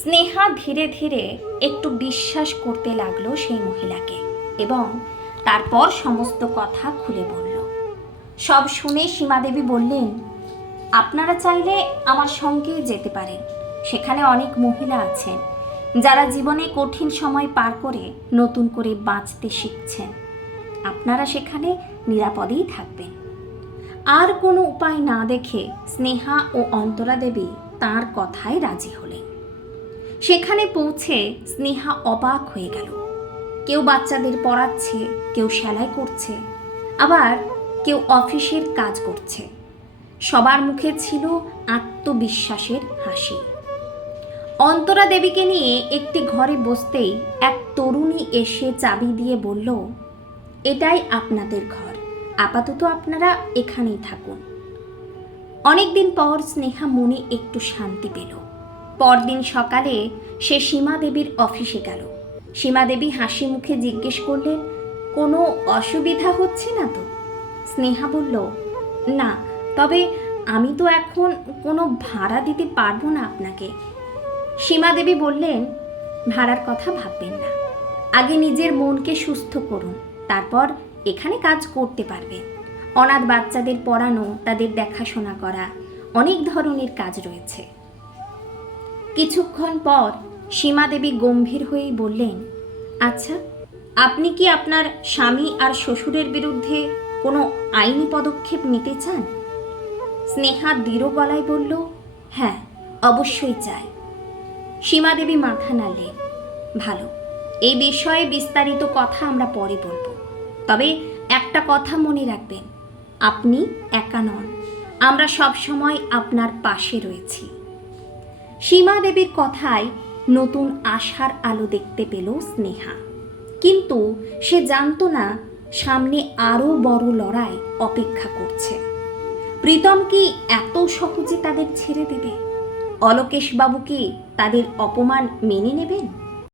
স্নেহা ধীরে ধীরে একটু বিশ্বাস করতে লাগলো সেই মহিলাকে এবং তারপর সমস্ত কথা খুলে বলল। সব শুনে সীমাদেবী বললেন, আপনারা চাইলে আমার সঙ্গে যেতে পারেন। সেখানে অনেক মহিলা আছেন যারা জীবনে কঠিন সময় পার করে নতুন করে বাঁচতে শিখছেন। আপনারা সেখানে নিরাপদেই থাকবেন। আর কোনো উপায় না দেখে স্নেহা ও অন্তরা দেবী তাঁর কথায় রাজি হলেন। সেখানে পৌঁছে স্নেহা অবাক হয়ে গেল। কেউ বাচ্চাদের পড়াচ্ছে, কেউ সেলাই করছে, আবার কেউ অফিসের কাজ করছে। সবার মুখে ছিল আত্মবিশ্বাসের হাসি। অন্তরা দেবীকে নিয়ে একটি ঘরে বসতেই এক তরুণী এসে চাবি দিয়ে বলল, এটাই আপনাদের ঘর, আপাতত আপনারা এখানেই থাকুন। অনেকদিন পর স্নেহা মনে একটু শান্তি পেল। পরদিন সকালে সে সীমা দেবীর অফিসে গেল। সীমা দেবী হাসি মুখে জিজ্ঞেস করলেন, কোনো অসুবিধা হচ্ছে না তো? স্নেহা বলল, না, তবে আমি তো এখন কোনো ভাড়া দিতে পারবো না আপনাকে। সীমা দেবী বললেন, ভাড়ার কথা ভাববেন না, আগে নিজের মনকে সুস্থ করুন, তারপর এখানে কাজ করতে পারবেন। অনাথ বাচ্চাদের পড়ানো, তাদের দেখাশোনা করা, অনেক ধরনের কাজ রয়েছে। কিছুক্ষণ পর সীমা দেবী গম্ভীর হয়েই বললেন, আচ্ছা, আপনি কি আপনার স্বামী আর শ্বশুরের বিরুদ্ধে কোনো আইনি পদক্ষেপ নিতে চান? স্নেহা দৃঢ় গলায় বলল, হ্যাঁ, অবশ্যই চাই। সীমা দেবী মাথা নাড়লেন, ভালো, এই বিষয়ে বিস্তারিত কথা আমরা পরে বলবো। তবে একটা কথা মনে রাখবেন, আপনি একা নন, আমরা সব সময় আপনার পাশে রয়েছি। সীমা দেবীর কথায় নতুন আশার আলো দেখতে পেল স্নেহা, কিন্তু সে জানতো না সামনে আরও বড় লড়াই অপেক্ষা করছে। প্রীতম কি এত সহজে তাদের ছেড়ে দেবে? অলোকেশ বাবু কি তাদের অপমান মেনে নেবেন?